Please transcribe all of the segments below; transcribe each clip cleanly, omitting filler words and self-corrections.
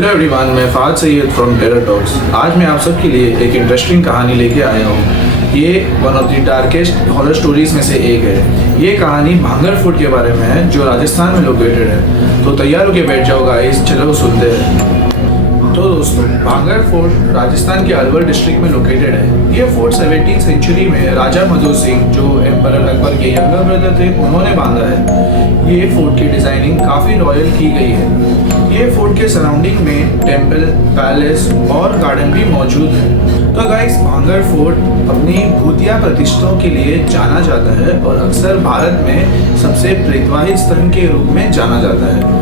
Hello everyone, मैं फ़ाद Syed from Terror talks. आज मैं आप सबके लिए एक इंटरेस्टिंग कहानी लेके आया हूँ। ये one of the darkest horror stories में से एक है। ये कहानी भांगर फोर्ट के बारे में है जो राजस्थान में लोकेटेड है। तो तैयार होके बैठ जाओ गाइस, चलो सुनते हैं। तो दोस्तों, भांगर फोर्ट राजस्थान के अलवर डिस्ट्रिक्ट में लोकेटेड है। ये फोर्ट 17वीं सेंचुरी में राजा मधु सिंह, जो एम्परर अकबर के यंगर ब्रदर थे, उन्होंने बांधा है। ये फोर्ट की डिज़ाइनिंग काफ़ी रॉयल की गई है। ये फोर्ट के सराउंडिंग में टेम्पल, पैलेस और गार्डन भी मौजूद है। तो गाइस, भांगर फोर्ट अपनी भूतिया प्रतिष्ठाओं के लिए जाना जाता है और अक्सर भारत में सबसे प्रेतवाहित स्थल के रूप में जाना जाता है।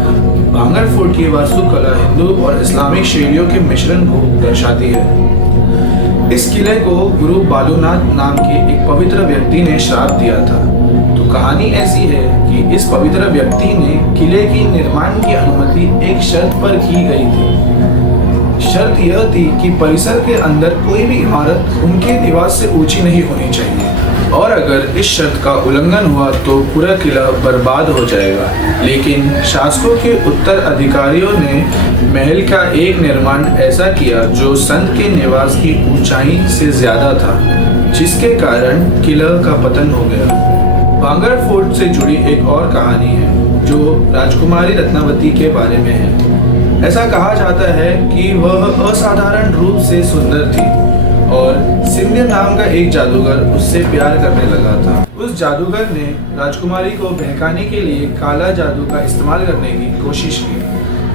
भांगर फोर्ट की वास्तुकला हिंदू और इस्लामिक शैलियों के मिश्रण को दर्शाती है। इस किले को गुरु बालूनाथ नाम के एक पवित्र व्यक्ति ने श्राप दिया था। तो कहानी ऐसी है कि इस पवित्र व्यक्ति ने किले की निर्माण की अनुमति एक शर्त पर की गई थी। शर्त यह थी कि परिसर के अंदर कोई भी इमारत उनके निवास से ऊंची नहीं होनी चाहिए, और अगर इस शर्त का उल्लंघन हुआ तो पूरा किला बर्बाद हो जाएगा। लेकिन शासकों के उत्तराधिकारियों ने महल का एक निर्माण ऐसा किया जो संत के निवास की ऊंचाई से ज्यादा था, जिसके कारण किला का पतन हो गया। भांगर फोर्ट से जुड़ी एक और कहानी है जो राजकुमारी रत्नावती के बारे में है। ऐसा कहा जाता है कि वह असाधारण रूप से सुंदर थी और सिंध्य नाम का एक जादूगर उससे प्यार करने लगा था। उस जादूगर ने राजकुमारी को बहकाने के लिए काला जादू का इस्तेमाल करने की कोशिश की,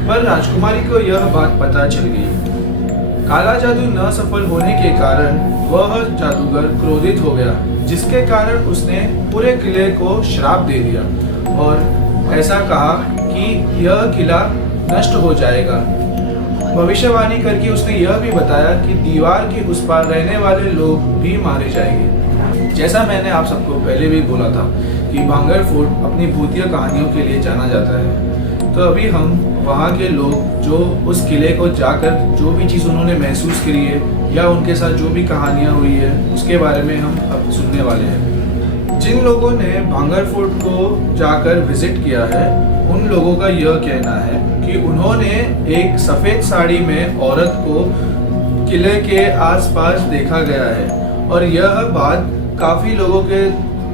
पर राजकुमारी को यह बात पता चल गई। काला जादू न सफल होने के कारण वह जादूगर क्रोधित हो गया, जिसके कारण उसने पूरे किले को श्राप दे दिया और ऐसा कहा कि यह किला नष्ट हो जाएगा। भविष्यवाणी करके उसने यह भी बताया कि दीवार के उस पार रहने वाले लोग भी मारे जाएंगे। जैसा मैंने आप सबको पहले भी बोला था कि भांगर फोर्ट अपनी भूतिया कहानियों के लिए जाना जाता है। तो अभी हम वहाँ के लोग जो उस किले को जाकर जो भी चीज़ उन्होंने महसूस करी है या उनके साथ जो भी कहानियाँ हुई है उसके बारे में हम अब सुनने वाले हैं। जिन लोगों ने भांगर फोर्ट को जाकर विजिट किया है, उन लोगों का यह कहना है कि उन्होंने एक सफ़ेद साड़ी में औरत को किले के आसपास देखा गया है और यह बात काफ़ी लोगों के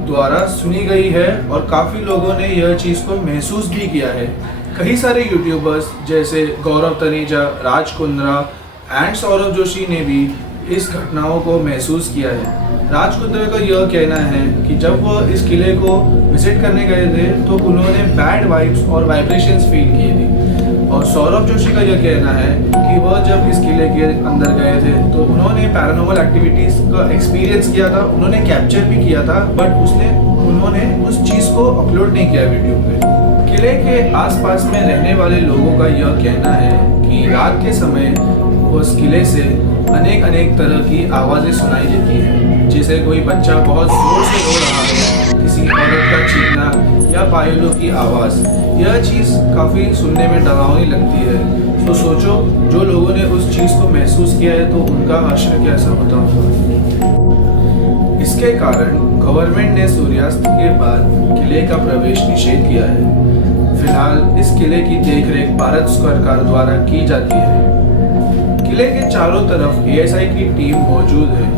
द्वारा सुनी गई है और काफ़ी लोगों ने यह चीज़ को महसूस भी किया है। कई सारे यूट्यूबर्स जैसे गौरव तनेजा, राज कुंद्रा एंड सौरभ जोशी ने भी इस घटनाओं को महसूस किया है। राज कुंद्रा का यह कहना है कि जब वह इस किले को विजिट करने गए थे तो उन्होंने बैड वाइब्स और वाइब्रेशंस फील किए थे, और सौरभ जोशी का यह कहना है कि वह जब इस किले के अंदर गए थे तो उन्होंने पैरानॉर्मल एक्टिविटीज़ का एक्सपीरियंस किया था, उन्होंने कैप्चर भी किया था, बट उन्होंने उस चीज़ को अपलोड नहीं किया वीडियो पे। किले के आसपास में रहने वाले लोगों का यह कहना है कि रात के समय उस किले से अनेक तरह की आवाज़ें सुनाई देती हैं, जैसे कोई बच्चा बहुत जोर से रो रहा है, किसी औरत का चीखना या पायलों की आवाज़। यह चीज़ काफ़ी सुनने में डरावनी लगती है। तो सोचो, जो लोगों ने उस चीज़ को महसूस किया है तो उनका हश्र कैसा होता होगा। इसके कारण गवर्नमेंट ने सूर्यास्त के बाद किले का प्रवेश निषेध किया है। फिलहाल इस किले की देखरेख भारत सरकार द्वारा की जाती है। किले के चारों तरफ ASI की टीम मौजूद है।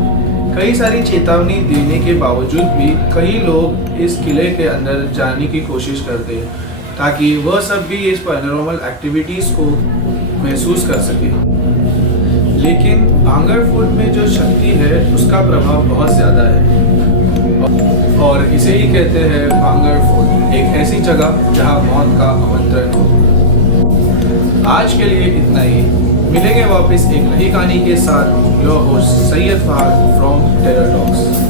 कई सारी चेतावनी देने के बावजूद भी कई लोग इस किले के अंदर जाने की कोशिश करते हैं ताकि वह सब भी इस पैरानॉर्मल एक्टिविटीज़ को महसूस कर सके। लेकिन भांगर फोर्ट में जो शक्ति है उसका प्रभाव बहुत ज़्यादा है, और इसे ही कहते हैं भांगर फोर्ट, एक ऐसी जगह जहां मौत का आमंत्रण हो। आज के लिए इतना ही। मिलेंगे वापस एक नई कहानी के साथ। Your host Syed Fawad from Terror talks.